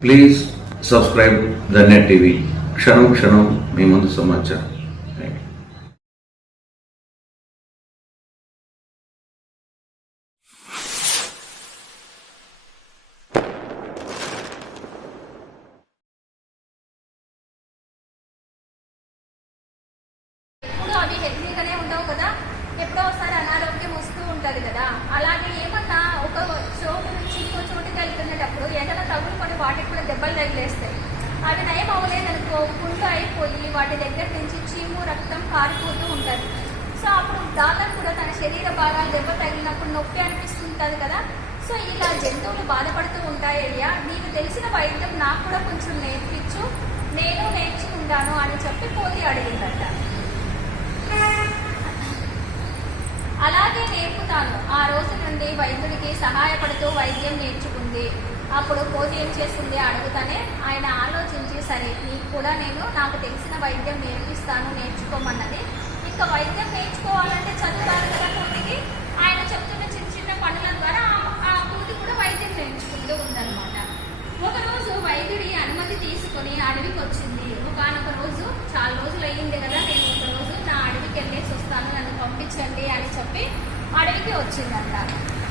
Please subscribe the net TV క్షణం క్షణం మీ ముందు సమాచారం. అవి కదా? ఎప్పుడో ఒకసారి అనారోగ్యం వస్తూ ఉంటుంది కదా? అలాగే ఏమన్నా ఒక చోటు నుంచి ఇంకో చోటుకి వెళ్తున్నప్పుడు ఎండలో తగులుకొని వాటికి దెబ్బలు తగిలేస్తాయి. అవి నయం అవ్వలేదనుకో పుండు అయిపోయి వాటి దగ్గర నుంచి చీము రక్తం కారిపోతూ ఉంటుంది. సో అప్పుడు దాళ్ళకు కూడా తన శరీర భాగాలు దెబ్బ తగిలినప్పుడు నొప్పి అనిపిస్తుంటుంది కదా? సో ఇలా జంతువులు బాధపడుతూ ఉంటాయ్యా నీకు తెలిసిన వైద్యం నాకు కూడా కొంచెం నేర్పించు. నేను నేర్చుకుంటాను అని చెప్పి పోలి అడిగిందట. అలాగే నేర్పుతాను. ఆ రోజు నుండి వైద్యుడికి సహాయపడుతూ వైద్యం నేర్చుకుంది. అప్పుడు కోతి ఏం చేస్తుంది? అడుగుతానే ఆయన ఆలోచించి సరే నీకు కూడా నేను నాకు తెలిసిన వైద్యం నేర్పిస్తాను నేర్చుకోమన్నది. ఇంకా వైద్యం నేర్చుకోవాలంటే చదువుతారు కదా కోతికి. ఆయన చెప్తున్న చిన్న చిన్న పనుల ద్వారా ఆ- ఆ కోతి కూడా వైద్యం నేర్చుకుంటూ ఉందన్నమాట. ఒకరోజు వైద్యుడి అనుమతి తీసుకొని అడవికి వచ్చింది ఒకనొక రోజు చాలా రోజులు అయ్యింది కదా నేను ఒక రోజు నా అడవికి వెళ్ళేసి వస్తాను నన్ను పంపించండి అని చెప్పి అడవికి వచ్చిందంట.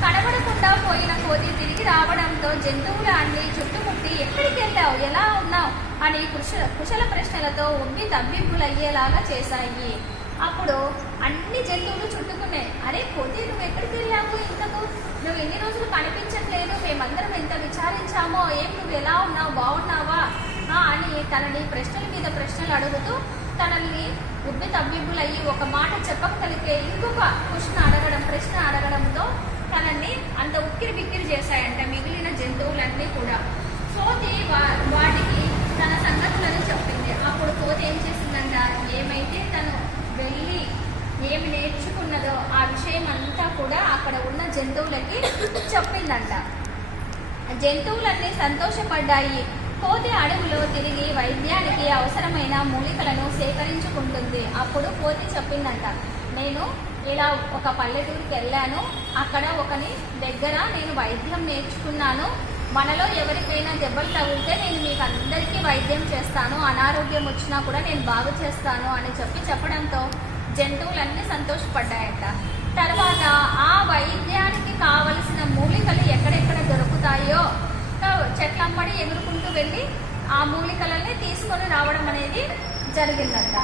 కనబడకుండా పోయిన కోతి తిరిగి రావడంతో జంతువులు అన్ని చుట్టుముట్టి ఎక్కడికి వెళ్ళావు ఎలా ఉన్నావు? అని కుశల కుశల ప్రశ్నలతో ఉమ్మి తబ్బింపులయ్యేలాగా చేశాయి. అప్పుడు అన్ని జంతువులు చుట్టుకున్నాయి అరే కోతి నువ్వు ఎక్కడికి వెళ్ళావు ఇంతకు? నువ్వు ఎన్ని రోజులు కనిపించట్లేదు? మేమందరం ఎంత విచారించామో? ఏం నువ్వు ఎలా ఉన్నావు? బాగున్నావా? అని తనని ప్రశ్నల మీద ప్రశ్నలు అడుగుతూ తనల్ని ఉబ్బి తబ్బిబ్బులయ్యి ఒక మాట చెప్పగలిగే ఇంకొక క్వశ్చన్ అడగడం ప్రశ్న అడగడంతో తనని అంత ఉక్కిరి బిక్కిరి చేశాయంట మిగిలిన జంతువులన్నీ కూడా. కోతి వా- వాటికి తన సంగతులను చెప్పింది. అప్పుడు కోతి ఏం చేసిందంట? ఏమైతే తను వెళ్ళి ఏమి నేర్చుకున్నదో ఆ విషయం అంతా కూడా అక్కడ ఉన్న జంతువులకి చెప్పిందంట. జంతువులన్నీ సంతోషపడ్డాయి. కోతి అడవిలో తిరిగి వైద్యానికి అవసరమైన మూలికలను సేకరించుకుంటుంది. అప్పుడు కోతి చెప్పిందంట నేను ఇలా ఒక పల్లెటూరుకి వెళ్ళాను. అక్కడ ఒకని దగ్గర నేను వైద్యం నేర్చుకున్నాను. మనలో ఎవరికైనా దెబ్బలు తగిలితే నేను మీకు అందరికీ వైద్యం చేస్తాను. అనారోగ్యం వచ్చినా కూడా నేను బాగు చేస్తాను అని చెప్పి చెప్పడంతో జంతువులన్నీ సంతోషపడ్డాయట. తర్వాత ఆ వైద్యానికి కావలసిన మూలికలు ఎక్కడెక్కడ దొరుకుతాయో తో చెట్లమ్మడి ఎగురుకుంటూ వెళ్ళి ఆ మూలికలన్నీ తీసుకొని రావడం అనేది జరిగిందంట.